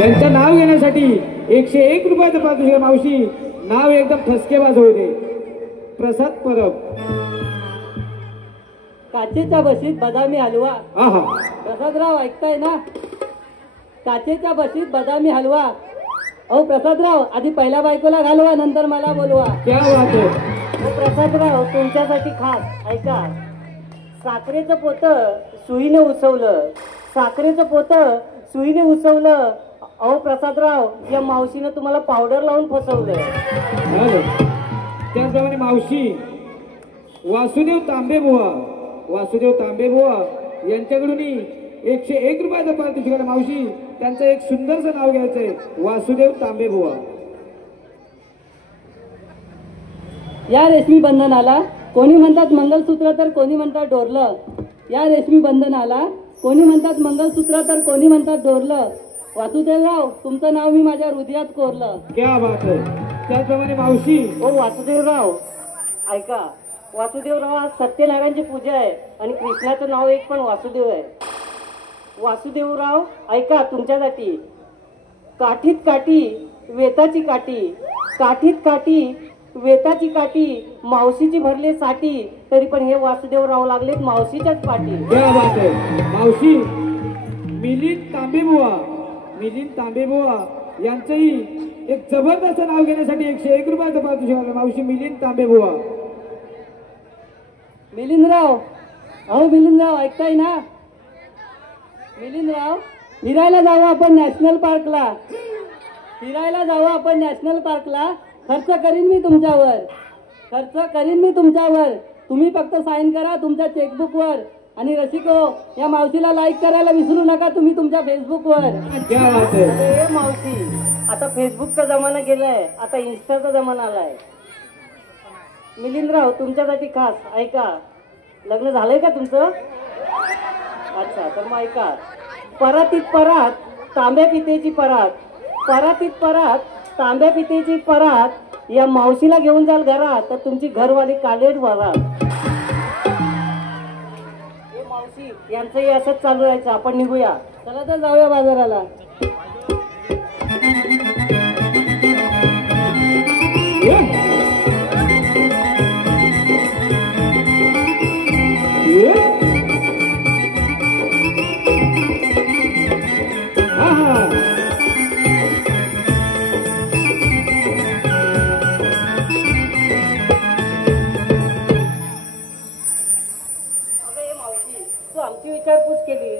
यांचं नाव घेण्यासाठी 101 रुपयाचं पारितोषिक. मावशी नाव एकदम ठसकेबाज होते. प्रसाद परब. काचेच्या बशीत बदामी हलवा. आहा प्रसादराव ऐकताय ना? काचेच्या बशीत बदामी हलवा. अहो प्रसादराव, आधी पहिल्या बायकोला घालवा, नंतर मला बोलवा. क्या बात आहे. प्रसादराव तुमच्यासाठी खास ऐका. साखरेचं पोतं सुईने उसवलं. साखरेचं पोतं सुईने उसवलं. अहो प्रसादराव, या मावशीनं तुम्हाला पावडर लावून फसवलं. त्याचप्रमाणे मावशी वासुदेव तांबे बुवा. वासुदेव तांबे बुवा यांच्याकडून 101 रुपयाचं पारितोषिक. मावशी त्यांचं एक सुंदरचं नाव घ्यायचंय. वासुदेव तांबे बुवा. या रेशमी बंधनाला कोणी म्हणतात मंगलसूत्र तर कोणी म्हणतात डोरलं. या रेशमी बंधनाला कोणी म्हणतात मंगलसूत्र तर कोणी म्हणतात डोरलं. वासुदेवराव, तुमचं नाव मी माझ्या हृदयात कोरलं. क्या बात आहे. त्याचप्रमाणे मावशी हो वासुदेवराव ऐका. वासुदेवराव आज सत्यनारायणची पूजा आहे आणि कृष्णाचं नाव एक पण वासुदेव आहे. वासुदेवराव ऐका, तुमच्यासाठी काठीत काठी वेताची काठी. काठीत काठी वेताची काठी. मावशीची भरले साठी, तरी पण हे वासुदेवराव लागलेत मावशीच्याच पाठी. क्या बात आहे. मावशी मिलिंद तांबे बुवा. मिलिंद तांबे बुवा यांचंही एक जबरदस्त नाव घेण्यासाठी 101 रुपयाचं पारितोषिक. मावशी मिलिंद तांबे बुवा. मिलिंदराव, अहो मिलिंदराव ऐकताय ना? मिलिंदराव, फिरायला जाऊ आपण नॅशनल पार्कला. फिरायला जाऊ आपण नॅशनल पार्कला. खर्च करीन मी तुमच्यावर. खर्च करीन मी तुमच्यावर. तुम्ही फक्त साईन करा तुमच्या चेकबुकवर. आणि रसिको, या मावशीला लाईक करायला विसरू नका तुम्ही तुमच्या फेसबुकवर. अरे मावशी, आता फेसबुकचा जमाना गेलाय, आता इन्स्टाचा जमाना आलाय. मिलिंदराव तुमच्यासाठी खास ऐका. लग्न झालंय का तुमचं? अच्छा, तर मग ऐका. परातीत परात तांब्या पितेची परात. परातीत परात तांब्या पितेची परात. या मावशीला घेऊन जाल घरात तर तुमची घरवाली कालेट वरात. हे मावशी यांचंही असंच चालू राहायचं. आपण निघूया. चला तर जाऊया बाजाराला. विचारपूस केली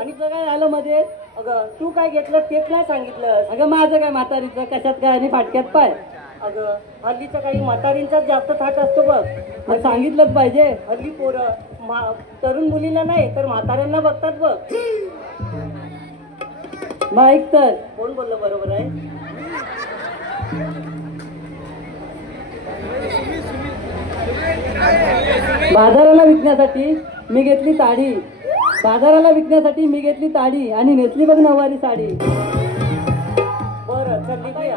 आणि काय झालं मध्ये? अगं तू काय घेतलं तेच नाही सांगितलं. अगं माझं काय म्हातारीचं कशात काय आणि फाटक्यात पाय. अगं हल्लीचं काही म्हातारींचाच जास्त थाट असतो बघ. मग सांगितलंच पाहिजे. हल्ली पोरं तरुण मुलींना नाही तर म्हाताऱ्यांना बघतात बघ. मग ऐक तर कोण बोललं बरोबर आहे. बाजाराला विकण्यासाठी मी घेतली ताडी. बाजाराला विकण्यासाठी मी घेतली ताडी आणि नेसली बघ नऊवारी साडी. बरं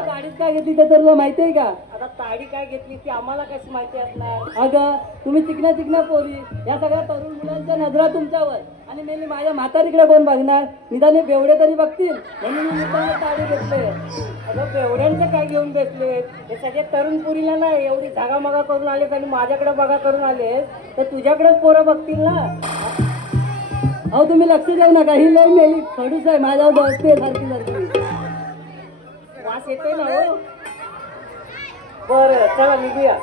ताडीत काय घेतली ते तर तुला माहिती आहे का? आता ताडी काय घेतली ती आम्हाला कशी माहिती असणार? अगं तुम्ही चिकण्या चिकण्या पोरी, या सगळ्या तरुण मुलांच्या नजरा तुमच्यावर. आणि मी माझ्या म्हातारीकडे कोण बघणार? निदान बेवडे तरी बघतील म्हणून मी ताडी घेतले. अगं बेवड्यांचं काय घेऊन बसले? हे सगळे तरुण पुरीला ना एवढी झागामागा करून आलेत आणि माझ्याकडे बघा करून आले तर तुझ्याकडेच पोरं बघतील ना. अहो तुम्ही लक्ष देऊ नका. ही लई मेली खडूस आहे माझ्यावर बसते सारखी सारखी. वास येतोय ना हो. बरं चला निघूया.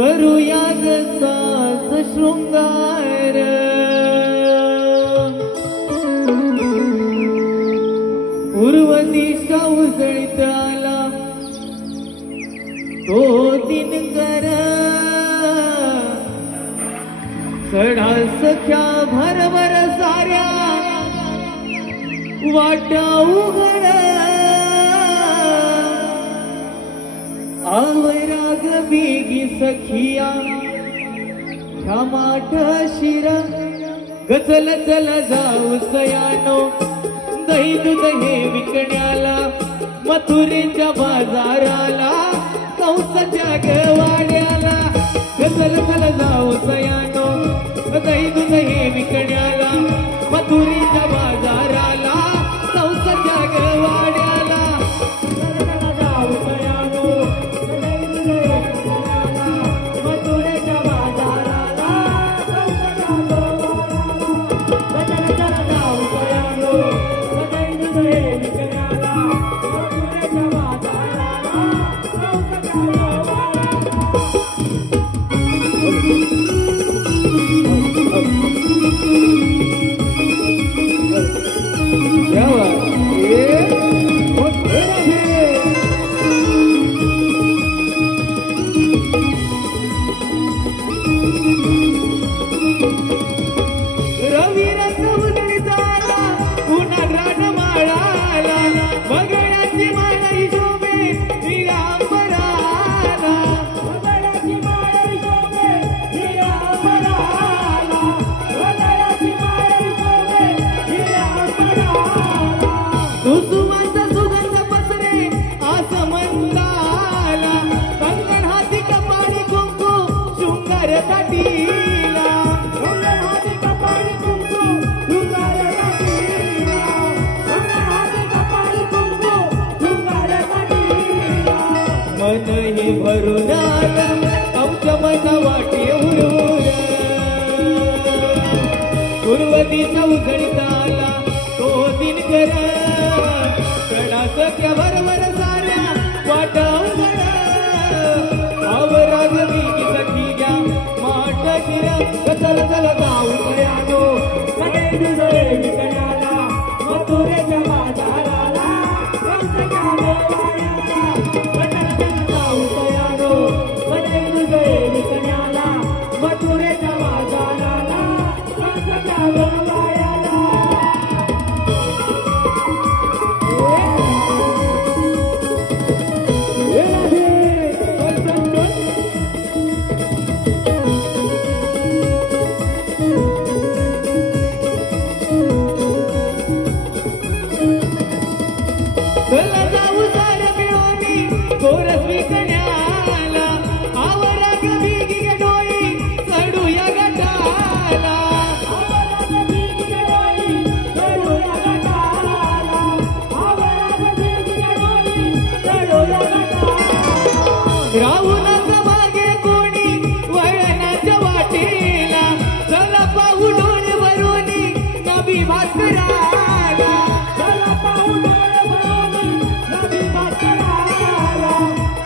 करूया साज शृंगार पूर्व दिशा उजळीत आला तो दिनकर चढा सख्या भरभर साऱ्या वाटा उघड आवराग बेगी सखिया क्षमाठ शिरा गचल चल जाऊ सयानो दही दूध हे विकण्याला मथुरेच्या बाजाराला कंसाच्या गवाड्याला गचल चल जाऊ सयानो दही दूध हे विकण्याला मथुरेच्या बाजाराला कंसाच्या गवाड्याला भरून आमच्या मना वाटे उडून पूर्व दिशा उघडीत आला तो दिनकर चढा सख्या भरभर साऱ्या वाटा उघड आवराग बेगी सखी घ्या माठ शिरा गचल चल जाऊ सयानो दही दूध हे विकण्याला मथुरेच्या बाजाराला कंसाच्या गवाड्याला मथुरेच्या बाजाराला कंसाच्या गवाड्याला चला जाऊ सार मिळून गोरस विकण्याला आवराग बेगी डोळी चढूया गटाला राहुनाचा मागे कोणी वळणाच्या वाटेला चला पाहू डोळ भरून नबी भास्कराला चला पाहू डोळ भरून नबी भास्कराला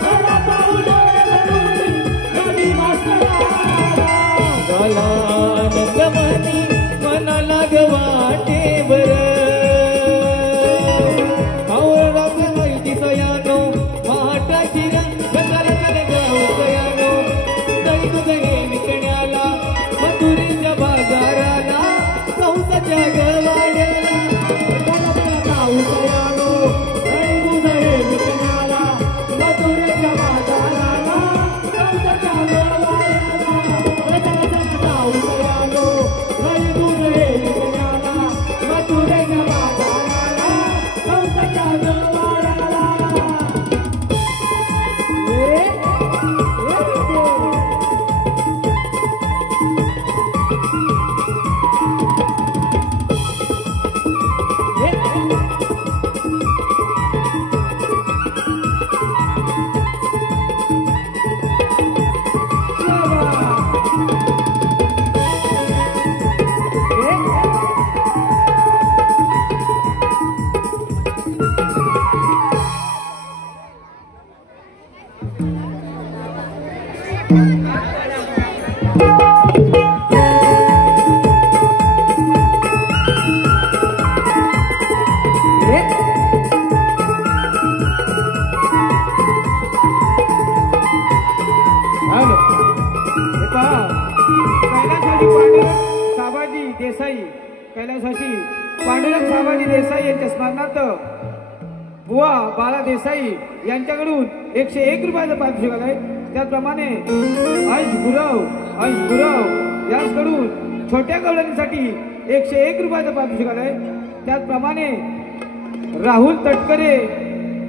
चला पाहू डोळ भरून नबी भास्कराला झाला आनंद मनी मनाला गवाटे बर आवराग बेगी सयानो माठ शिरा गचल चल जाऊ सयानो दही दूध हे विकण्याला मथुरेच्या बाजाराला कंसाच्या गवाड्याला जाऊ सयानो दही दूध हे विकण्याला मथुरेच्या बाजाराला कंसाच्या गवाड्याला जाऊ सयानो दही दूध हे विकण्याला मथुरेच्या बाजाराला कंसाच्या गवाड्याला Thank you. देसाई कैलासवासी पांडुरंग साबाजी देसाई यांच्या स्मरणार्थ बुवा बाळा देसाई यांच्याकडून 101 रुपयाचं पारितोषिक आलंय. त्याचप्रमाणे अंश गुरव यांच्याकडून छोट्या कवळणीसाठी 101 रुपयाचं पारितोषिक आलंय. त्याचप्रमाणे राहुल तटकरे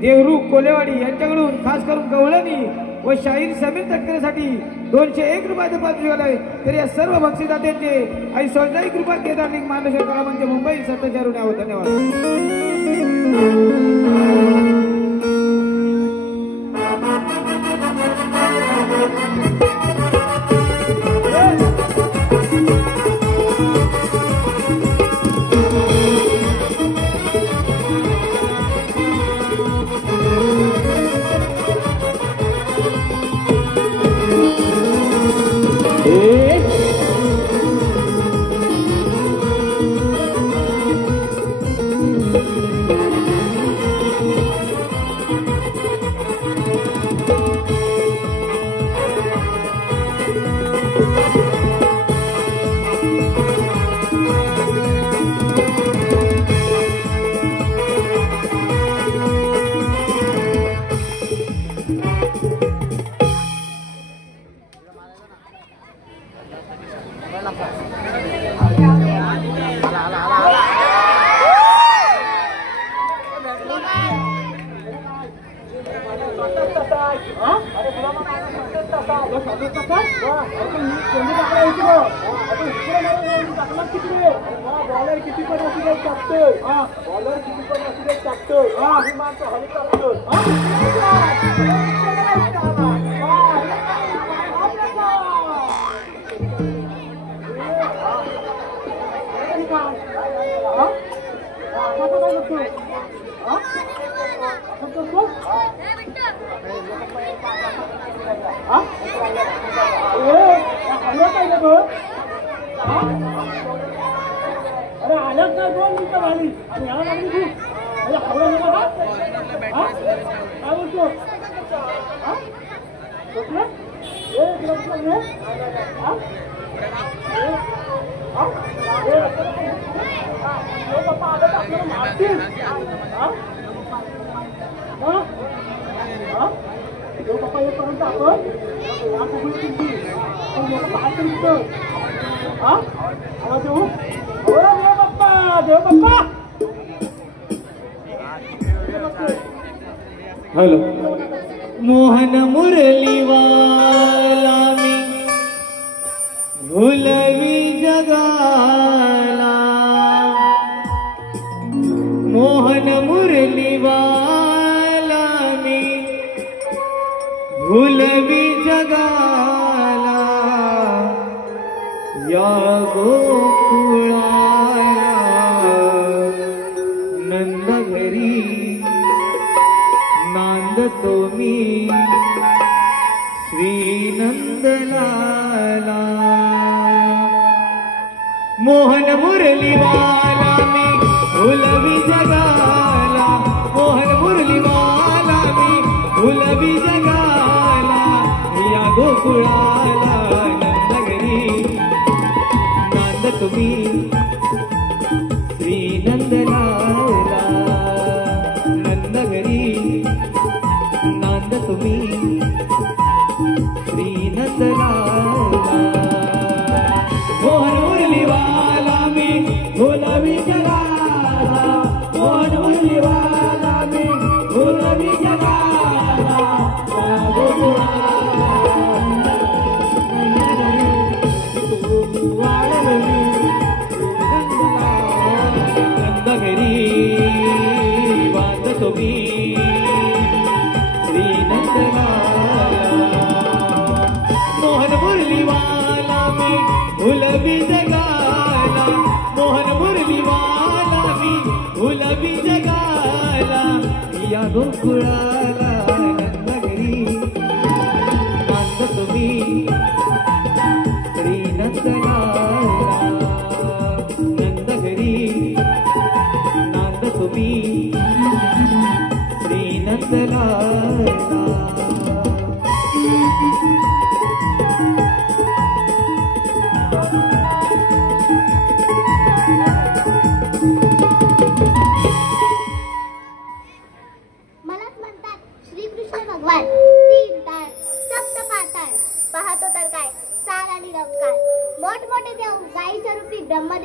देवरू कोलेवाडी यांच्याकडून खास करून कवळणी व शाहीर समीर तटकरेसाठी 201 रुपयाचं पारितोषिक आलंय. तर या सर्व बक्षीसदात्यांचे आणि 101 कृपा केदारलिंग मार्गदर्शन करा म्हणजे मुंबई सत्याच्या ऋणी आहोत. धन्यवाद. अरे आल्याच नाही 2 मिनिटं झाली आणि याला लागली तू म्हणजे हावडा नका काय बोलतो पप्पा आता आपल्याला मारतील पप्पा येईपर्यंत आपण लोक बाहेर दिसतं आवाज येऊ देव बाप्पा हॅलो. मोहन मुरलीवाला मी भुलवी जगाला मोहन मुरलीवाला मी भुलवी जगाला या गोकुळाला नंद घरी नांदतो मी श्री नंदलाला मोहन मुरलीवाला मी भुलवी जगाला मोहन मुरलीवाला मी भुलवी जगाला या गोकुळाला नंदघरी नांदतो मी श्री नंदलाला नंदघरी नांदतो मी श्री नंदलाला मोहन मुरलीवाला मी भुलवी जगाला मोहन मुरलीवाला मी भुलवी जगाला नंदघरी बांधतो मी श्री नंदलाला मोहन मुरलीवाला मी भुलवी जगाला मोहन मुरलीवाला मी भुलवी जगाला या गोकुळाला नंदघरी नांदतो मी श्री नंदलाला नंदघरी नांदतो मी श्री नंदलाला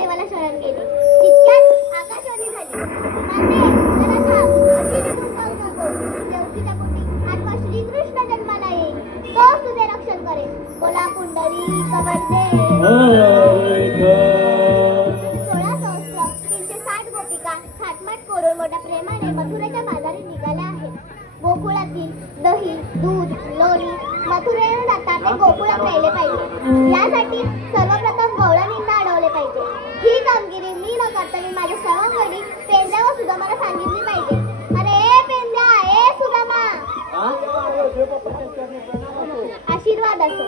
महादेवाला शरण गेली. तितक्यात आकाशवाणी झाली. माते, जरा थांब. अशी निघून जाऊ नको. देवकीच्या पोटी आठवा श्रीकृष्ण जन्माला येईल. तोच तुझे रक्षण करेल. बोला पुंडलिक वरदे. 16 सहस्र 360 गोपिका थाटमाट करून मोठ्या प्रेमाने मथुरेच्या बाजारी निघाल्या आहेत. गोकुळातील दही, दूध, लोणी मथुरेला जाता ते गोकुळात राहिले पाहिजे. यासाठी सर्वप्रथम गवळणींना अडवले पाहिजे. ही कामगिरी मी न करता मी माझ्या सवंगडी पेंद्या व सुदामाला सांगितली पाहिजे. अरे ए पेंद्या, ए सुदामा, आशीर्वाद असो.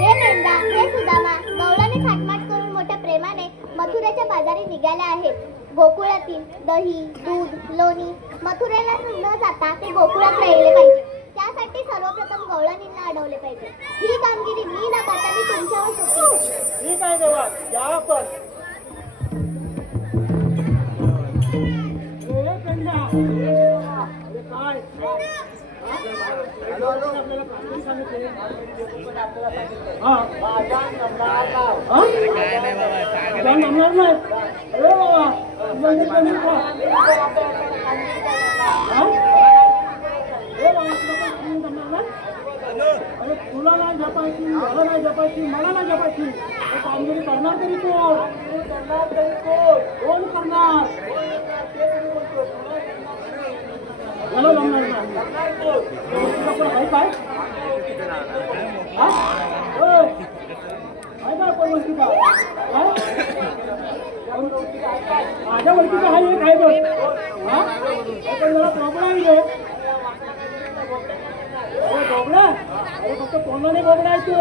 हे पेंद्या, हे सुदामा गवळणी थाटमाट करून मोठ्या प्रेमाने मथुरेच्या बाजारी निघाल्या आहेत. गोकुळातील दही, दूध, लोणी मथुरेला न जाता ते गोकुळात राहिले पाहिजे. त्यासाठी सर्वप्रथम गवळणींना अडवले पाहिजे. ही कामगिरी मी न करता मी तुमच्यावर सोपवते. ठीक आहे देवा, या आपण. ए, पेंड्या. अरे काय? आपल्याला काहीतरी सांगितले. हा. काय जमणार नाही? अरे बाबा, म्हणजे कमी का? हा? ए बाबा, तुला पण तुम्ही जमणार नाही? अरे तुला नाही जपायची, मला नाही जपायची, मला नाही जपायची. हे कामगिरी करणार तरी कोण? कोण करणार? मला जमणार नाही. तुला आहे काय? हा? होय. आहे का कोण ओळखीचा? हा? माझ्या ओळखीचा हा एक आहे बघ. हा? पण मला प्रॉब्लेम आहे. अरे बोबडा, अरे फक्त कोणाने बोबडा आहे तू.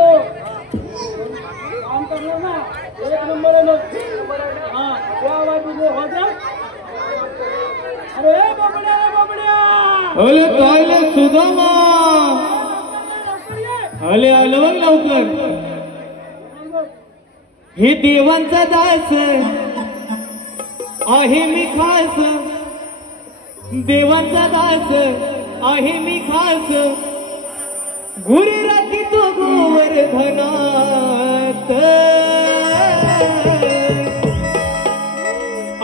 काम करणार ना, एक नंबर आहे मग. हा, त्या आवाज तुझे हो द्या. अरे बोबड्या, बोबड्या. अरे काय सुदामा, अले आलं बघ लवकर. हे देवांचा दास आहे मी खास. देवांचा दास आहे मी खास. गुरी राखी तो गोवर्धनात.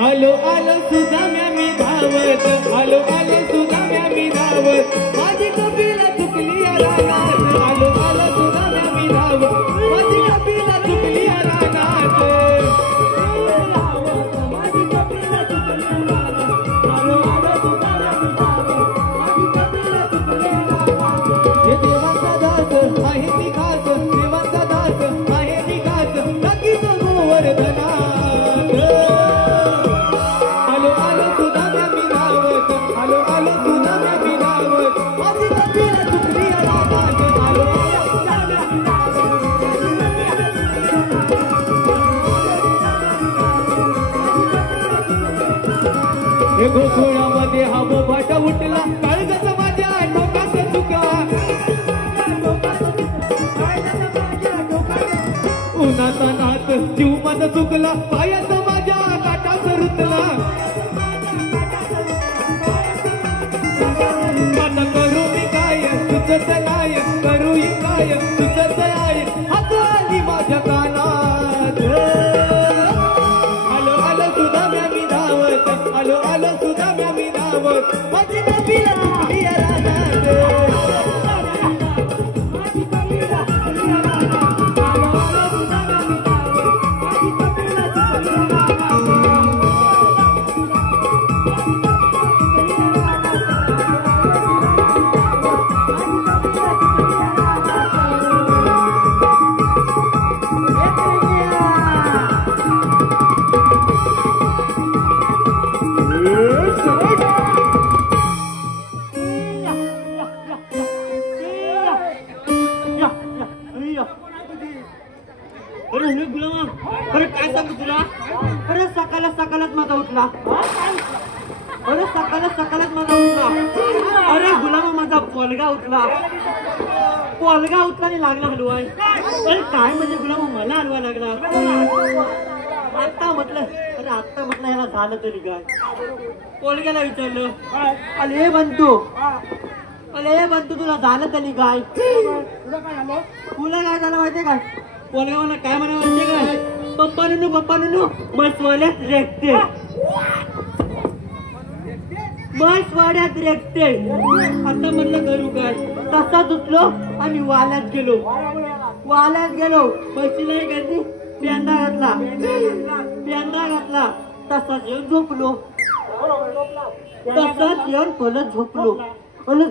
आलो आलो सुदाम्या मी धावत. आलो आलो सुदाम्या मी धावत. माझी कपिला चुकली रानात. आलो आलो सुदाम्या मी धावत. माझी कपिला चुकली रानात. माझी कपिला चुकली रानात. आलो आलो सुदाम्या मी धावत. माझी कपिला चुकली रानात. हे देवाचा दास आहे मी खास. देवाचा दास आहे मी खास. राखी तो गोवर्धनात. आलो आलो सुदाम्या मी धावत. आलो आलो सुदाम्या मी धावत. माझी कपिला चुकली रानात. आलो आलो सुदाम्या मी धावत. हे गोकुळामध्ये हा बोभाटा उठला. काळजाचा माझ्या डोकात चुकला. उन्हाचा नाच जीव माझा चुकला. पायाचा माझ्या काटाच रुतला. मन करू मी काय तुझत काय. करू काय तुझत आहे. हात आली माझ्या कानात. आलो आलो सुदाम्या मी धावत. आलो आलो सुदाम्या मी धावत. माझी कपिला चुकली रानात. अरे हे गुलामा, अरे काय सांगू तुला. अरे सकाळच माझा उठला. अरे सकाळच माझा उठला. अरे गुलामा, माझा पोलगा उठला. पोलगा उठला आणि लागला हलवाय. अरे काय म्हणजे गुलामा, मला हलवा लागला. आता म्हटलं याला झालं तरी काय. पोलग्याला विचारलं, अरे बंतू तुला झालं तरी काय. तुला काय झालं माहितीये काय. पोलगा मला काय म्हणा माहितीये काय. पप्पानू मसवाड्यात रेखते मसवाड्यात रेखते आता म्हणलं करू काय तसा दुखलो आणि वाल्यात गेलो म्हशीला गर्दी प्यांदा घातला तसाच येऊन झोपलो तसाच येऊन परत झोपलो परत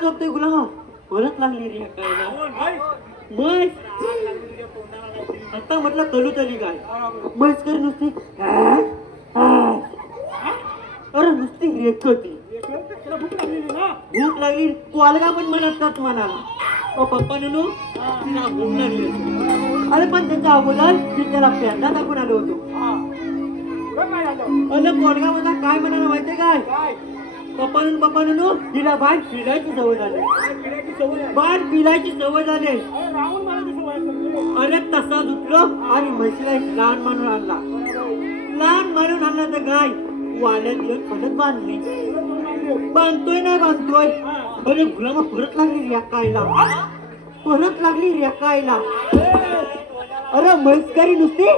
झोपतोय गुलामा परत लागली रे काय म्हैस आता म्हटलं तलू तली काय म्हैस करी नुसती अरे नुसती रेखती भूक लागली कोलगा पण म्हणत मनाला पप्पा नू तिला भूक लागली अरे पण त्याच्या अगोदर मी त्याला प्यांदा टाकून आलो होतो अरे कोलगा मला काय म्हणाला माहितीये काय पप्पा नू तिला बाण पिलायची सवय झाली अरे तसा दुखलो आणि म्हशीला एक लहान मारून आणला तर गाय वाल्यात घेऊन परत बांधतोय अरे गुलामा परत लागली रेकायला अरे म्हैसकरी नुसती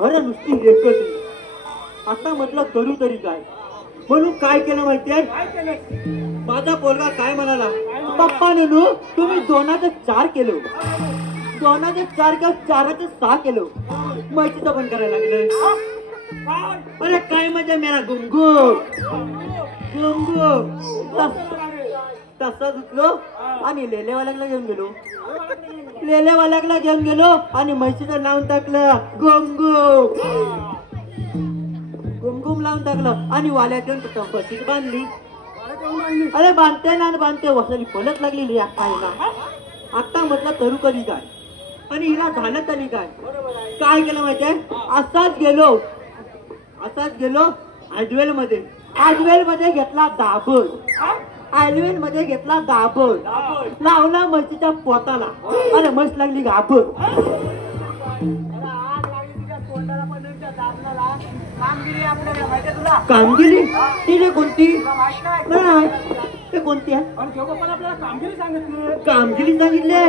अरे नुसती रेकती आता म्हटलं करू तरी काय म्हणून काय केलं माहितीये माझा पोरगा काय म्हणाला पप्पा नू तुम्ही 2चं 4 केलं 2चं 4 किंवा 4चं 6 केलं म्हशीचं पण करायला लागलं अरे काय मजा मेरा गुमगुम तसा दुखलो आणि लेलेवाल्याला घेऊन गेलो आणि म्हशीचं नाव टाकलं गुमगुम लावून टाकलं आणि वाल्यात येऊन म्हशीच बांधली अरे बांधते वसली पलट लागलेली खायला आता म्हटलं तरू कधी काय आणि हिला झालं तरी काय केलं माहितीये असाच गेलो आजवेल मध्ये घेतला दाबळ लावला म्हशीच्या पोटाला अरे म्हैस लागली गाभर कामगिरी तिने कोणती नाही ते कोणती आहे कामगिरी सांगितले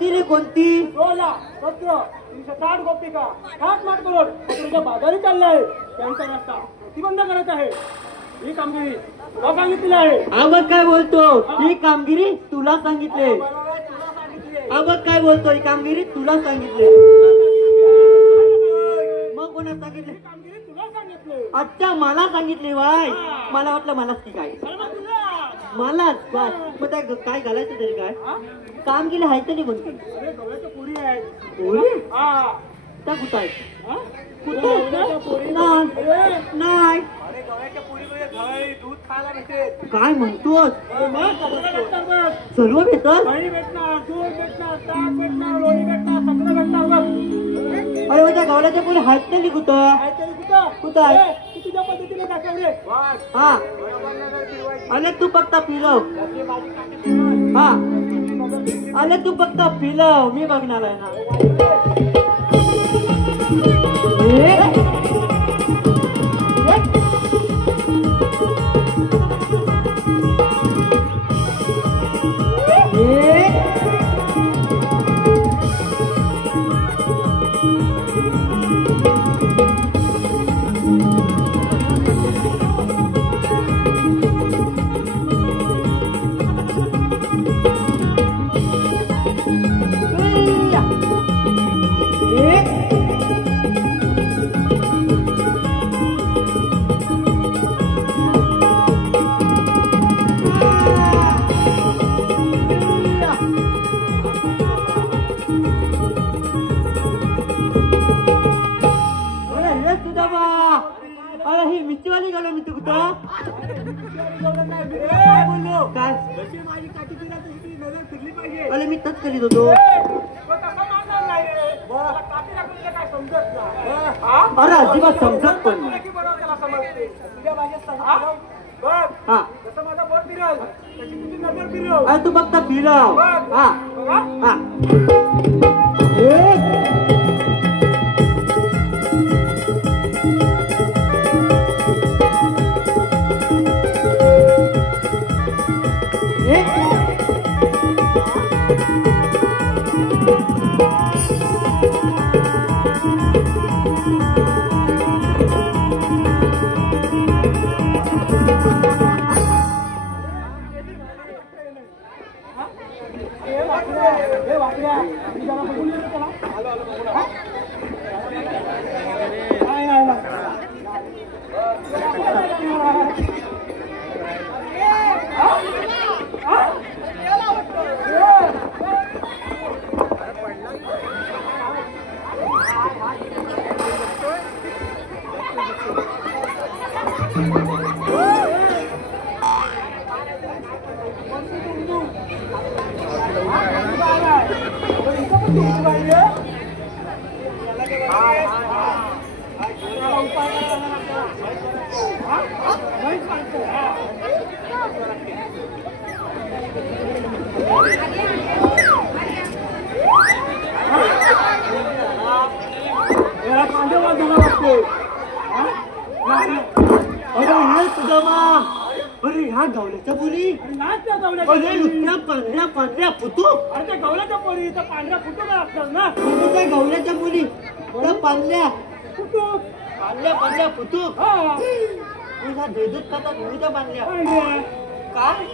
तिने कोणती 360 गोपिका 60 करोड तुझ्या बाजारी चाललाय त्यांचा रस्ता ती बंद करायचा आहे ही कामगिरी तुला सांगितलेली आहे आवाज काय बोलतो ही कामगिरी तुला सांगितले आवाज काय बोलतो ही कामगिरी तुला सांगितले मग कोणा सांगितले अच्छा मला सांगितले वाय मला वाटलं मलाच की काय मलाच काय मग काय घालायचं तरी काय काम केलं आहे तरी कोणती त्या कुठं आहे नाही काय म्हणतोस सर्व भेटत अरे माझ्या गावल्याच्या पुढे आहेत तरी कुठं आहे तुझ्या पद्धतीने दाखवले हा अरे तू फक्त पिलव हा अरे तू फक्त पिलव मी बघणार आहे ना अरे मी तच करीत होतो अरे अजिबात समजत पण अरे तू फक्त फिरव हा हा एक याला कांदे वाजवायला लागते. अरे हे सुदामा, अरे ह्या गवल्याच्या मुली नाच त्या गवल्या अरे नुसत्या पांढऱ्या पांढऱ्या फुटू. अरे त्या गवल्याच्या पोरी तर पांढऱ्या फुटू का लागतात ना म्हणजे त्या गवल्याच्या मुली त्या पांढऱ्या फुटू पांढऱ्या पांढऱ्या फुटू. हा तुझ्या भेदूत खातात म्हणून त्या पांढऱ्या पांढऱ्या काय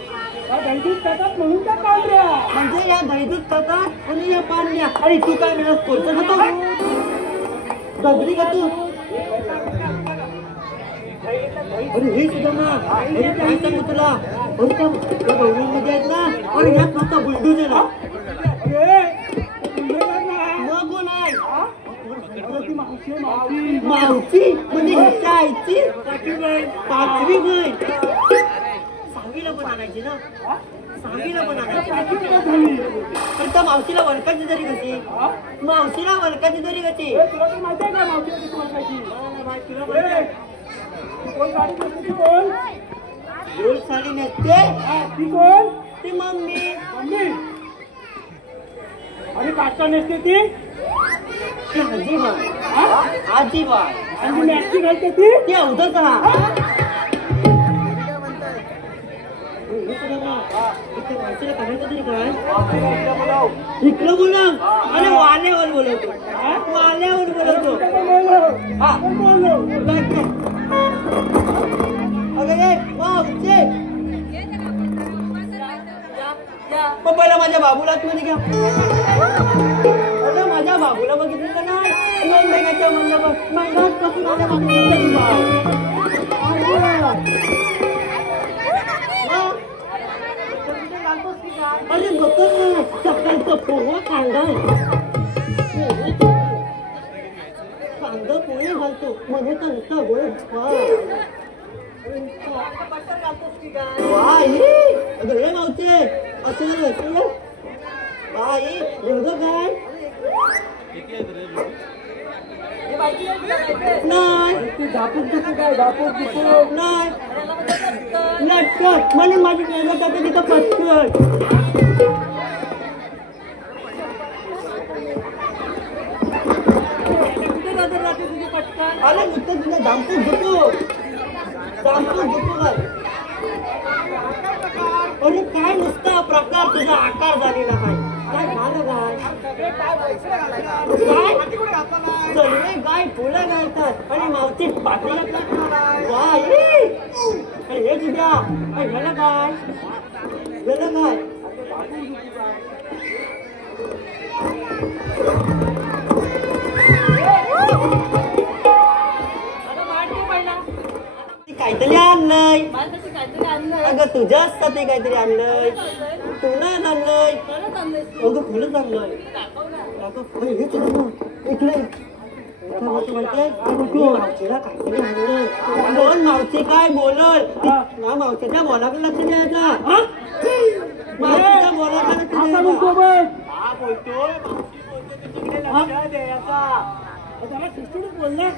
त्या गैदीत खातात म्हणून त्या पांढऱ्या म्हणजे या भेदूत खातात आणि या पांढऱ्या. अरे तू काय मिळत कोणतं खातो डबरी का तू. अरे हे सुद्धा अरे काय सांगू तुला. अरे त्या गौरीमध्ये आहेत ना. अरे यात नुसता बुलडोजर ना. मग कोण आहे मावशी म्हणजे ह्याच्या आईची पाचवी बहीण. सहावीला पण आणायची ना. सहावीला पण आणायची. पण त्या मावशीला वळखायची तरी कशी. मावशीला वळखायची तरी कशी. तुला तर माहिती आहे का मावशी किती वर्षाची कोण गाडी नेसते कोण गोल साडी नेसते ती कोण ती मम्मी. मम्मी आणि काका नेसते ती ती आजीबाई. आजीबाई आणि मॅक्सी घालते ती ती अवधत हा. मावशीला करायचं तरी काय इकडं बोला. अरे वाल्यावर बोलवतो. वाल्यावर बोलवतो. हा अगं ये मावशी. मग पहिला माझ्या बाबूला आतमध्ये घ्या. अरे माझ्या बाबूला बघितलं का नाही. दोन बेगाच्या म्हणलं बघ मंगळापासून माझ्या अरे बघतो ना सकाळचं पोहा कांदा कांदा पोहे घालतो मध्ये तर नुसता गोळ हे मावचे असं बाई एवढं काय नाही ती झापूक दिसू काय झापूक दिसू नाही लटकट मला माझी केलं का तिथं पटकट. कुठे जातात रात्री तुझी पटकन अरे नुसतं तुझ्या दामपूर झुकू घाल. अरे काय नुसता प्रकार तुझा आकार झालेला नाही. काय झालं काय सगळे गाय फुलं घालतात आणि मावशी पाठवलं बाई. अरे हे तुझ्या झालं काय झालं काय. काहीतरी आणलंय. अगं तुझ्यासाठी काहीतरी आणलंय. तुला आणलंय. अगं फुलंच आणलंय. मावशीला काहीतरी आणलंय. कोण मावशी काय बोलल मावशीच्या बोलाकडे लक्ष द्यायचं. मावशीच्या बोलाकडे लक्ष द्यायचं.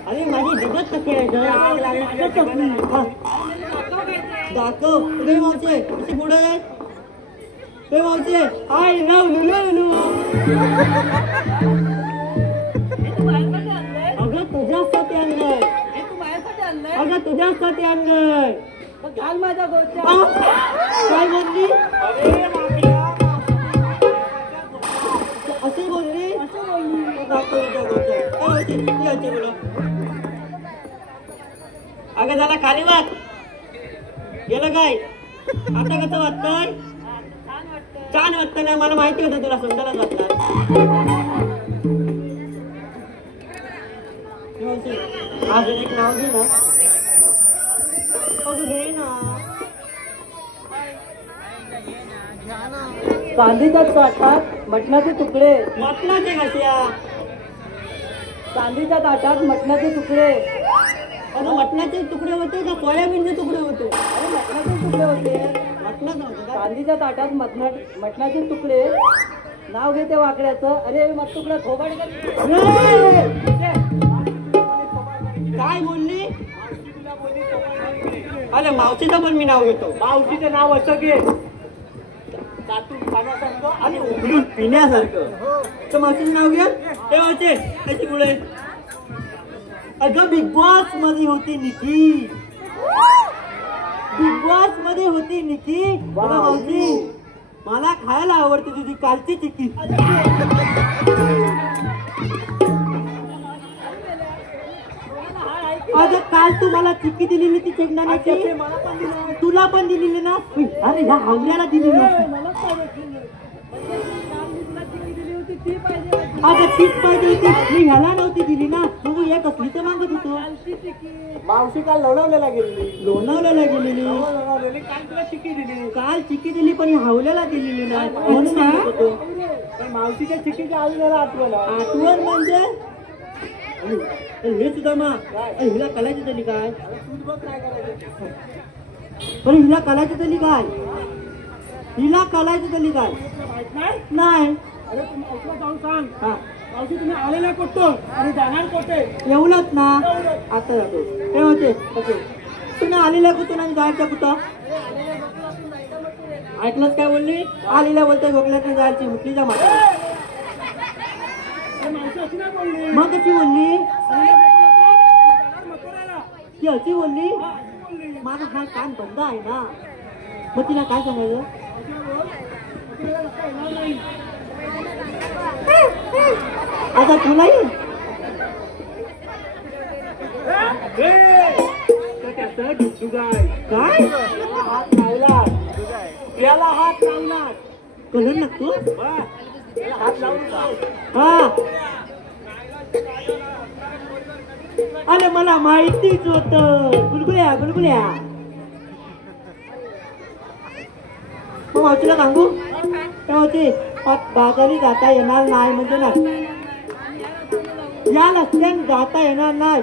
अरे माझी जगत कशी आहे दाखव. रे मावशे कशी पुढे आहे. रे मावशे आय लव यू. अगं तुझ्यासाठी आणलंय. अगं तुझ्यासाठी आणलंय. घाल माझ्या गोष्ट काय बोलली असे बोलली. अगं झाला खाली वाट गेलं काय. आता कसं वाटतंय. छान वाटतं ना. मला माहिती होतं तुला सुंदरच वाटतं. अजून एक नाव घे ना. अगं घे ना. चांदीच्या ताटात मटणाचे तुकडे. मटणाचे कशा. चांदीच्या ताटात मटणाचे तुकडे. अगं मटणाचे तुकडे होते का सोयाबीनचे तुकडे होते? अरे मटणाचे तुकडे होते. मटणाचं होतं का? चांदीच्या ताटात मटणाचे तुकडे. नाव घेते वाकड्याचं. अरे मग तुकडा थोबाड काय बोलली? अरे मावशीचं पण मी नाव घेतो. मावशीचं नाव असं घे आणि उघडून पिण्यासारखं. तर मावशीचं नाव घ्या. ते होते कशी पुढे. अगं बिग बॉस मध्ये होती निकी. बिग बॉस मध्ये होती निकी. बघा मावशी, मला खायला आवडते तुझी कालची चिक्की. अगं काल तू मला चिक्की दिलेली ती शेंगदाण्याची. तुला पण दिलेली ना. अरे ह्या आवल्याला दिली नव्हती. अगं तीच पाहिजे होती. मी ह्याला नव्हती दिली ना. तू हे कसली तर मागत होतो. मावशी काल लोणावल्याला गेलेली. लोणावल्याला गेलेली. लोणावलेली काल तुला चिक्की दिली. काल चिक्की दिली पण हावल्याला दिलेली ना. म्हणून सांगत होतो. पण मावशीच्या चिक्कीच्या आईला आठवण आठवण म्हणजे हे सुद्धा मा हिला कलाची दिली काय. तूच बघ काय करायचं. पण हिला कलाची दिली काय. हिला कलाची दिली काय माहित नाही. नाही. अरे तुम्ही ऐकलं जाऊन सांग. हा मावशी तुम्ही आलेला कोटतो आणि जाणार कोटे. एवढंच ना. आता जातो हे होते. तुम्ही आलेल्या कुठून आणि जायच्या कुठं. ऐकलंच काय बोलली. आलेल्या बोलते गोकल्यातून जायची मुठलीच्या माता. मावशी अशी नाही बोलली. मग कशी बोलली. जाणार मथुरेला. ती अशी बोलली. अशी बोलली. माझा हा कान बंद आहे ना. मग तिला काय सांगायचं. मथुरेला रस्ता येणार नाही. आता तुलाही त्याचं डुगडुग आहे. काय हात लावला. त्याला हात लावला. कलर लागतो. त्याला हात लावला. हा अरे मला माहितीच होत. गुलगुल्या गुलगुल्या. मग मावशीला सांगू काय होते. बाजारी जाता येणार नाही म्हणजे ना. या रस्त्याने जाता येणार नाही.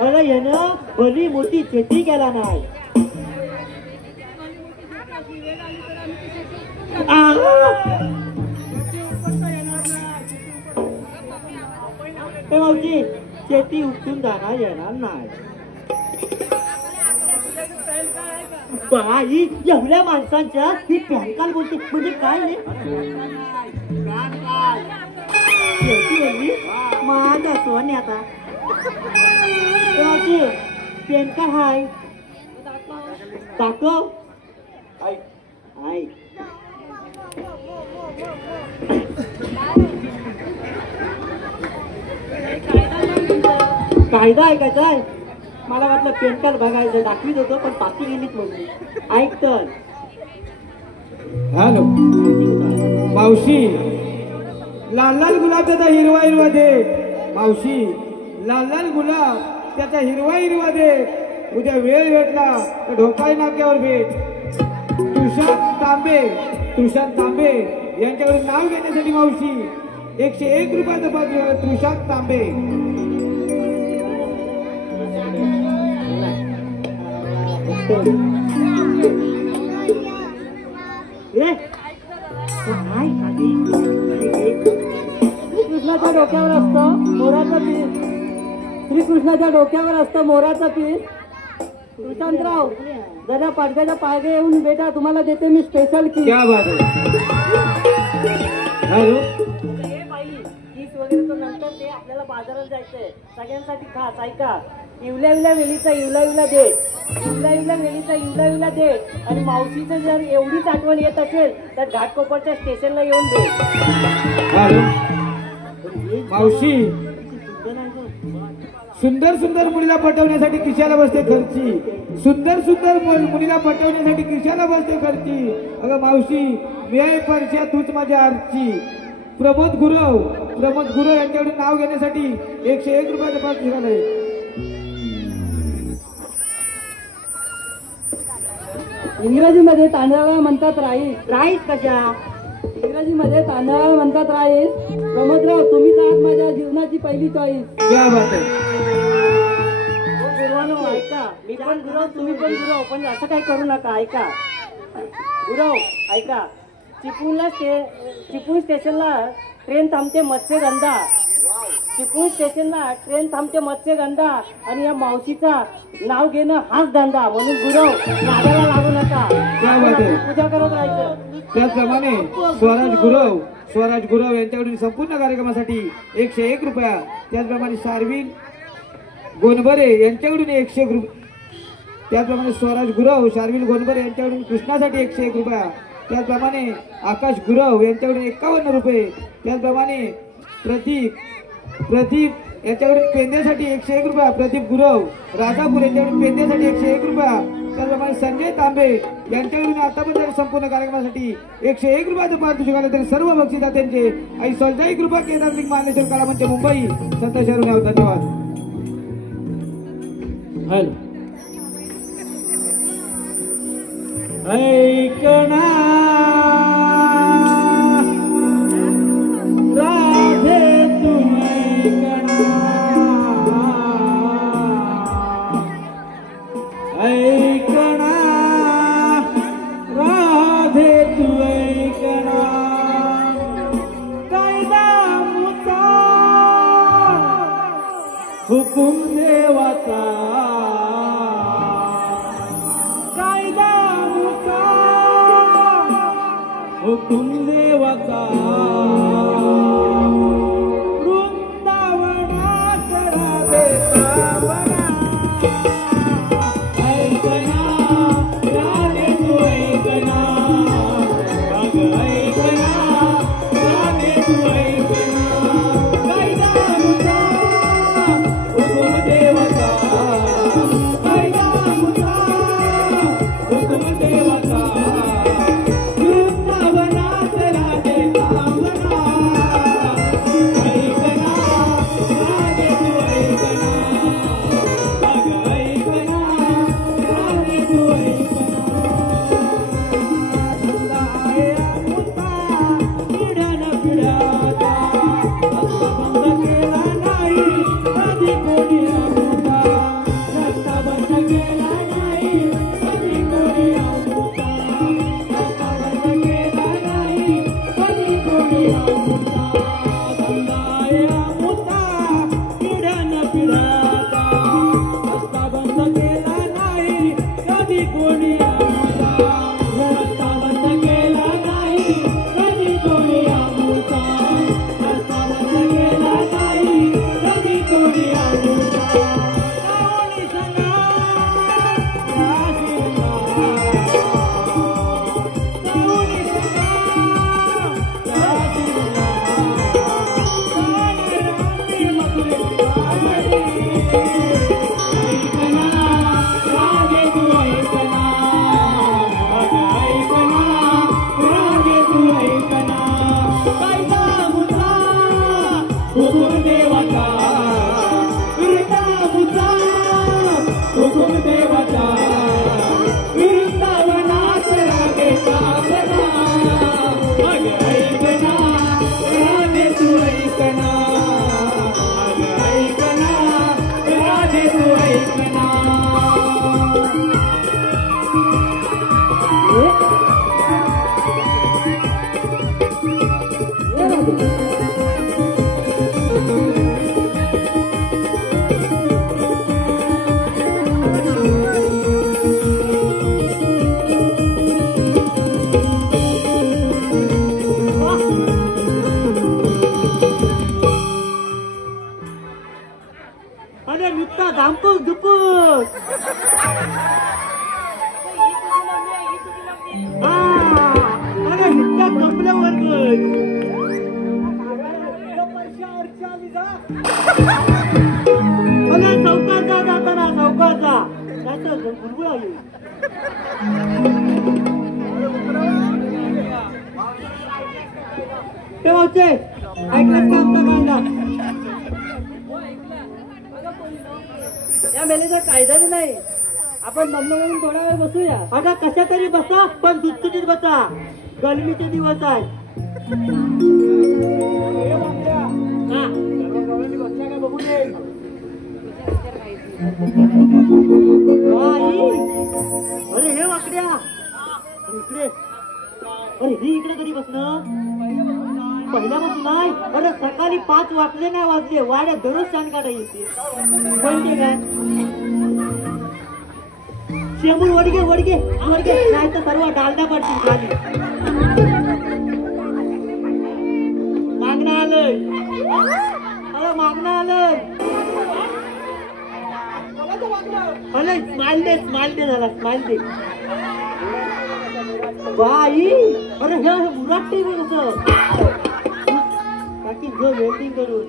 अरे यानं भली मोठी शेती केला नाही. मावशी शेती उपटून जाणार येणार नाही. बाई एवढ्या माणसांच्या ही पॅनकाल बोलते म्हणजे काय रे. शेती बोलली माझा सोने. आता पॅनकाल हाय दाखव. ऐक कायदा ऐकायचा आहे. मला वाटलं पेंटकाल बघायचं दाखवीत होतो पण पाठी गेलीच म्हणून. ऐक तर. हॅलो मावशी, लाल लाल गुलाब त्याचा हिरवा हिरवा दे. मावशी लाल लाल गुलाब त्याचा हिरवा हिरवा दे. उद्या वेळ भेटला तर ढोकाळी नाक्यावर भेट. तुषार तांबे यांच्याकडून नाव घेण्यासाठी मावशी 101 रुपयाचं पत्र. तुषार तांबे. श्रीकृष्णाच्या डोक्यावर असतं मोराचं पीस. श्रीकृष्णाच्या डोक्यावर असतं मोराचं पीस. सुशांतराव जरा पडद्याच्या पायगे येऊन बेटा तुम्हाला देते मी स्पेशल की. क्या बात आहे. हॅलो हे बाई किस वगैरे तर नंतर ते आपल्याला बाजारात जायचंय. सगळ्यांसाठी खास ऐका. इवल्या इवल्या वेलीचा इवला इवला दे. इवल्या इवल्या वेलीचा इवला इवला दे. आणि मावशीचं जर एवढीच आठवण येत असेल तर घाटकोपरच्या स्टेशनला येऊन दे. हॅलो मावशी, सुंदर सुंदर मुलीला पटवण्यासाठी किशाला बसते खर्ची. सुंदर सुंदर मुलीला पटवण्यासाठी किशाला बसते खर्ची. अगं मावशी मी आहे परश्या तूच माझ्या आरची. प्रमोद गुरव यांच्याकडून नाव घेण्यासाठी 101 रुपयाचं पाच निघालंय. इंग्रजीमध्ये तांदळाला म्हणतात राईस. राईस कशा. इंग्रजीमध्ये तांदळाला म्हणतात राईस. प्रमोदराव तुम्ही तर आहात माझ्या जीवनाची पहिली चॉईस. क्या बात आहे. गुरांनो ऐका, मी पण गुरव तुम्ही पण गुरव, पण असं काही करू नका. ऐका गुरव, ऐका, चिपळूण स्टेशनला ट्रेन थांबते मत्स्यगंधा. चिपळूण स्टेशनला ट्रेन थांबते मत्स्यगंधा आणि या मावशीचा नाव घेणं हाच धंदा. म्हणून गुरव नादाला लागू नका, क्या बात आहे. पूजा करत राहायचं. त्याचप्रमाणे स्वराज गुरव यांच्याकडून संपूर्ण कार्यक्रमासाठी 101 रुपया. त्याचप्रमाणे शार्विल गोनबरे यांच्याकडून 101 रुपये. त्याचप्रमाणे स्वराज गुरव शार्विल गोनबरे यांच्याकडून कृष्णासाठी 101 रुपया. त्याचप्रमाणे आकाश गुरव यांच्याकडून 51 रुपये. त्याचप्रमाणे प्रदीप यांच्याकडून पेंद्यासाठी 101 रुपया. प्रदीप गुरव राजापूर यांच्याकडून पेंद्यासाठी 101 रुपया. त्याचप्रमाणे संजय तांबे यांच्याकडून आतापर्यंत संपूर्ण कार्यक्रमासाठी 101 रुपयाचं पारितोषिक आलं. तरी सर्व बक्षिसात्यांचे आई सोलजाई कृपा केदारलिंग मार्लेश्वर कलामंच मुंबई संतोष शरून. धन्यवाद. ऐकणा राधे तुम ऐकणा राधे तू ऐकणा कायदा मुता हुकुम देवाचा कायदा मुता हुकुम देवाचा वृंदावनात राधे कामना ऐकना राधे तू ऐकना अग ऐकना राधे तू ऐकना कायदा मुता हुकुम देवाचा कायदा मुता हुकुम देवाचा वृंदावनात राधे कामना ऐकना राधे तू ऐकना अग ऐकना राधे तू ऐकना धंदा मुता पिढ्यान पिढ्याचा आता बंद केला नाही कधी कोणी अमृता रस्ता बंद केला नाही कधी कोणी अमृता रस्ता बंद केला नाही कधी कोणी अमृता धंदा मुता पिढ्यान पिढ्याचा रस्ता बंद केला नाही कधी कोणी अमृता रस्ता बंद केला नाही कधी कोणी अमृता रस्ता बंद केला नाही कधी कोणी अमृता कोणी सना राशीना कोणी सना राशीना कोणी रात्री मधुरेची ऐकना राधे तू ऐकना अग ऐकना राधे तू ऐकना कायदा मुता हुकुम देवाचा विरुद्धा मुता हुकुम देवाचा वृंदावनात राधे कामना अग ऐकना राधे तू ऐकना अग ऐकना राधे तू ऐकना अरे नुसता धामपूक दुपूक अरे नुसता कपड्या वर्ग चौकात जा जाताना चौकात जा बुलबुल आली ते वाचे ऐकलंच का आमचा कांदा या मेलेचा कायदाच नाही. आपण दमन म्हणून थोडा वेळ बसूया. आता कशा तरी बसा पण सुटसुटीत बसा गरमीचे दिवस आहेत. हा. बसल्या का बघू दे अरे हे वाकड्या इकडे. अरे ही इकडे कधी बसणं पहिल्यापासून नाही. अरे सकाळी 5 वाजले नाही वाजले वाड्या दररोज शान काढा येते म्हणजे काय. शेमूर वडगे वडगे वडगे नाही तर सर्व डालडा पडतील खाली. मागणं आलंय. अरे मागणं आलंय. अरे स्माइल दे झाला स्माइल दे. बाई अरे हे मुराट ते कसं बाकी जो वेल्डिंग करून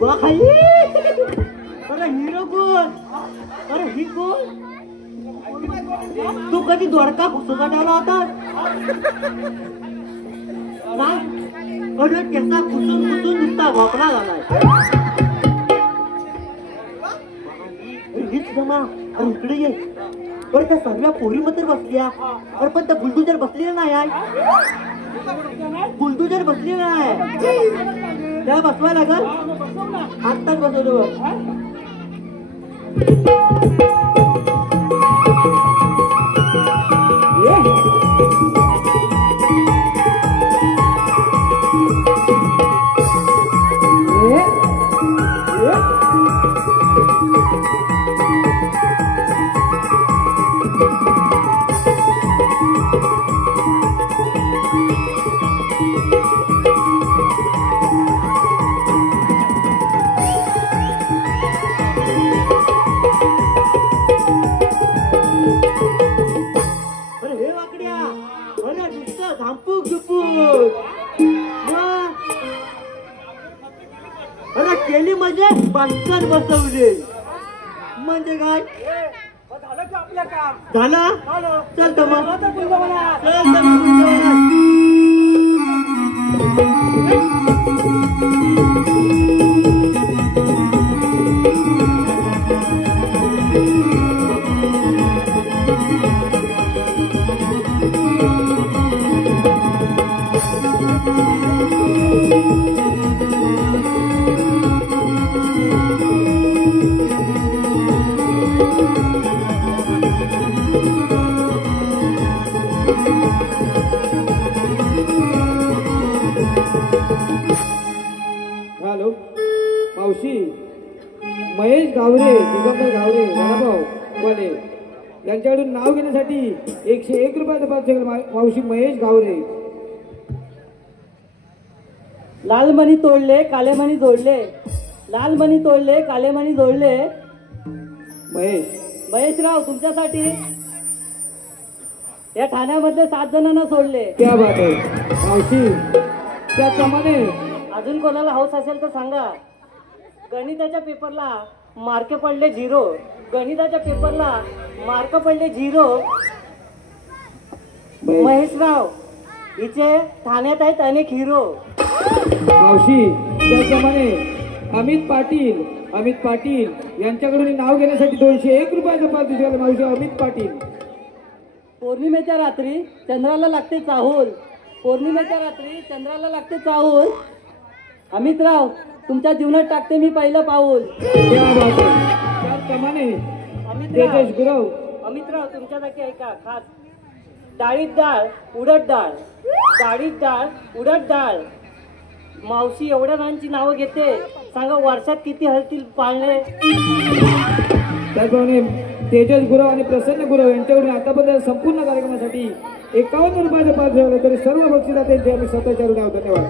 बाई. अरे हिरो कोण. अरे ही कोण. तू कधी दोडका घुसुका ठेवला होता. अरे त्याचा घुसून घुसून नुसता भोपळा झालाय. हीच जमा. अरे इकडे ये. अरे त्या सर्व पोरी मध्ये बसल्या. अरे पण त्या बुलडोजर बसलेला नाही आहे. बुलडोजर बसलेला आहे त्या बसवाय लागल. आत्ताच बसवलो. केली म्हणजे बांधकाम बसवले म्हणजे काय झालं की आपलं काम झालं. चल तर मग आता पुढचं म्हणा. चल तर मग पुढचं हॅलो मावशी. महेश गावरे दिगंबर गावरे वडापाव वाले यांच्याकडून नाव घेण्यासाठी 101 रुपयाचं पार्सल मावशी महेश गावरे. लाल मणी तोडले काले मणी जोडले. लाल मणी तोडले काले मणी जोडले. महेशराव तुमच्यासाठी या ठाण्यामधले 7 जणांना सोडले. क्या बात आहे मावशी. त्याप्रमाणे अजून कोणाला हौस असेल तर सांगा. गणिताच्या पेपरला मार्क पडले 0. गणिताच्या पेपरला मार्क पडले 0. महेशराव हिचे ठाण्यात आहेत अनेक हिरो. मावशी त्याप्रमाणे अमित पाटील यांच्याकडून नाव घेण्यासाठी 201 रुपयाचं पारितोषिक मावशी अमित पाटील. पौर्णिमेच्या रात्री चंद्राला लागते चाहूल. पौर्णिमेच्या रात्री चंद्राला लागते चाहूल. अमितराव तुमच्या जीवनात टाकते मी पहिलं पाऊल. त्याप्रमाणे तेजस गुरव. अमितराव तुमच्यासाठी ऐका खास. डाळीत डाळ उडद डाळ. डाळीत डाळ उडद डाळ. मावशी एवढ्या जणांची नावं घेते. सांगा वर्षात किती हलतील पाळणे. त्याप्रमाणे तेजस गुरव आणि प्रसन्न गुरव यांच्याकडून आतापर्यंत संपूर्ण कार्यक्रमासाठी 51 रुपयाचं पारितोषिक झालं. तरी सर्व बक्षिसात्यांचे आम्ही स्वतःच्या ऋणी आहोत. धन्यवाद.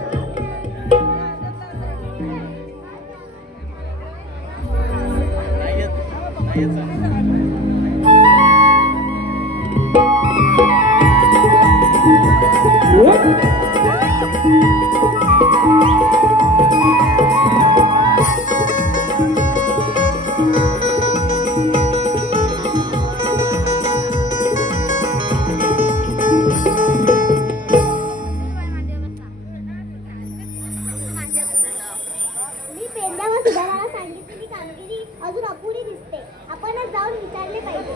मी पेंड्या व सुधाराला सांगितलेली कामगिरी अजून अपुरी दिसते. आपणच जाऊन विचारले पाहिजे.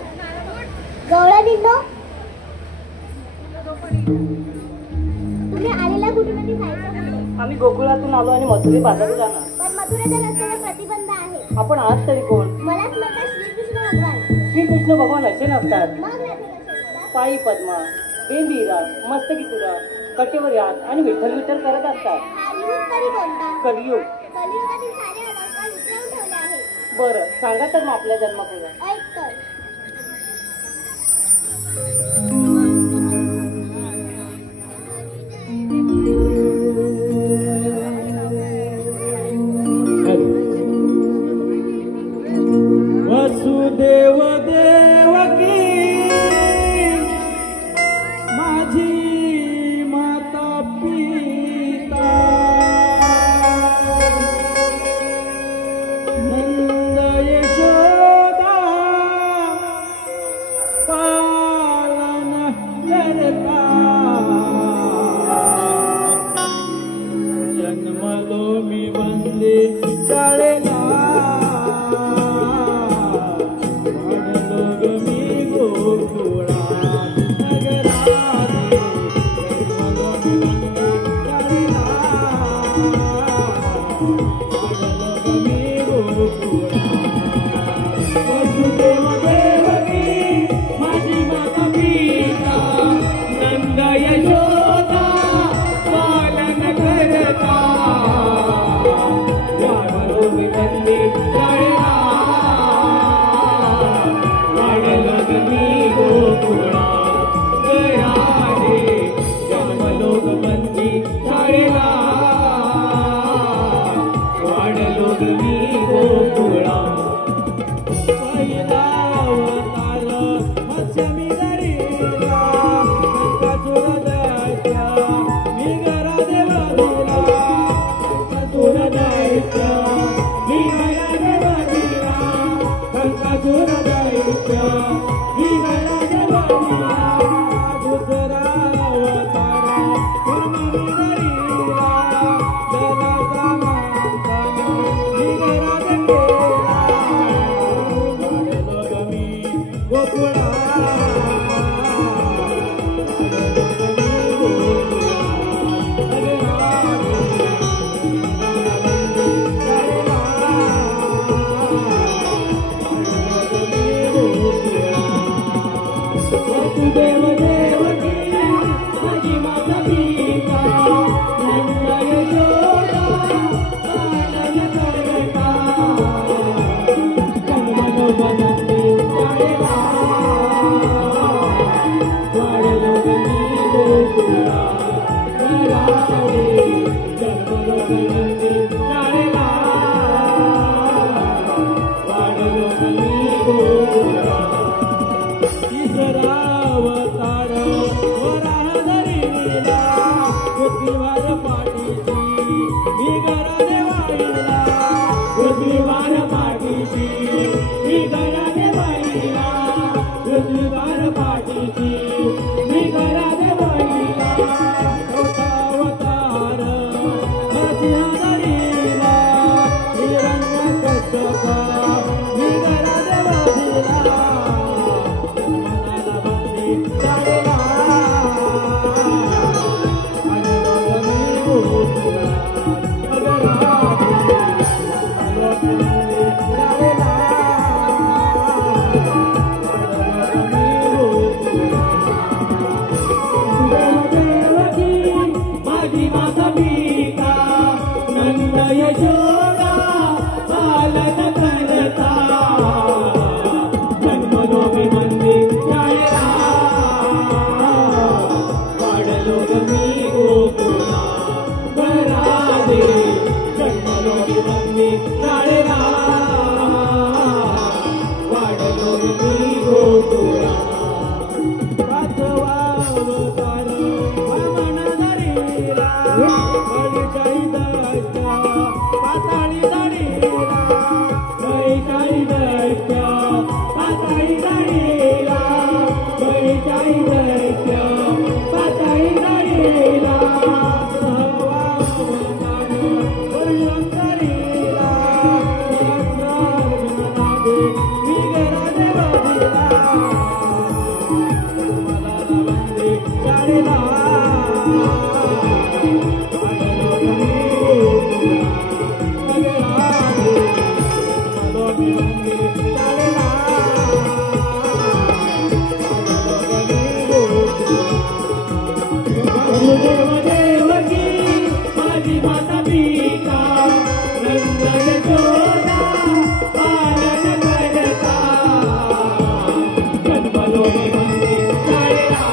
गवळणींनो तुम्ही आलेला कुठून आणि जायचं कुठे. आम्ही गोकुळातून आलो आणि मथुरे बाजारी जाणार. पण मथुरेच्या रस्त्यावर प्रतिबंध आहे. आपण आहात तरी कोण? मलाच म्हणतात श्रीकृष्ण भगवान. श्रीकृष्ण भगवान असे नसतात. मग राधे कसे असतात? पायी पद्मा, बेंबी हिरा, मस्तकी तुरा, कटेवर यात आणि विठ्ठल विठ्ठल करत असतात. युग तरी कोणता? कलियुग. कलियुगातील सारे अलंकार विसरून ठेवले आहेत. बरं सांगा तर मग आपल्या जन्मापूर्वी. ऐक तर. वसुदेव देवकी माझी माता पिता नंद यशोदा पालन करता जन्मलो मी वंदे शाळेला वसुदेव देवकी माझी माता पिता नंद यशोदा पालन करता जन्मलो मी शाळेला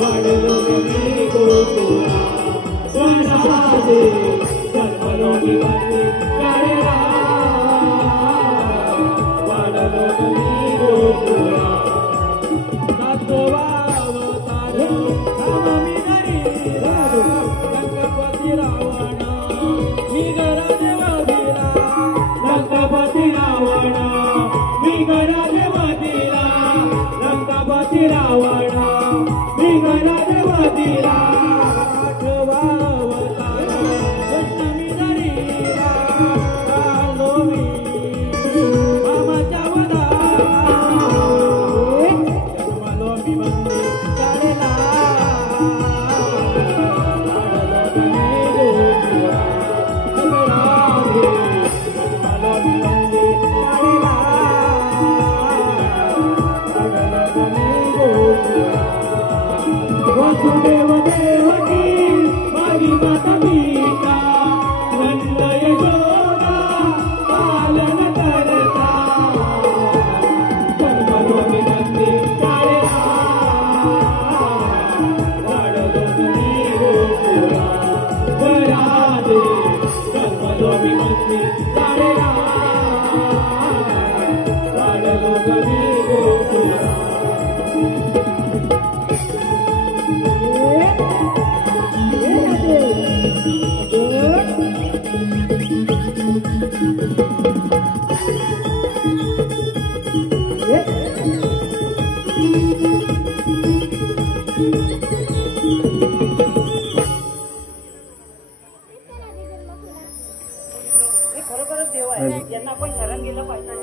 वाढलो मी गोकुळा वनादे जन्मलो मी शाळेला वाढलो मी गोकुळा गणपती रावण मी घरादेवतीला गणपती रावण मी घरादेवतीला आठवा अवतार कृष्ण मी धरीला आलो मी मामाच्या वदा जन्मलो मी बंदी शाळेला वसुदेव देवकी माझी माता पिता नंद यशोदा पालन करता जन्मलो मी नंदी शाळेला वाढलो मी गोकुळा वनादे जन्मलो मी नंदी शाळेला वाढलो मी गोकुळा हे खरोखरच देव आहे यांना आपण शरण गेलं पाहिजे.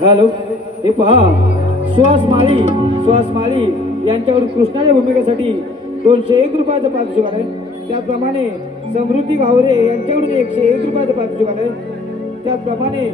हॅलो, हे पहा, सुहास माळी यांच्याकडून कृष्णाच्या भूमिकेसाठी 201 रुपयाचं पारितोषिक आहे. त्याचप्रमाणे समृद्धी गावरे यांच्याकडून 101 रुपयाचं पारितोषिक आहे. त्याचप्रमाणे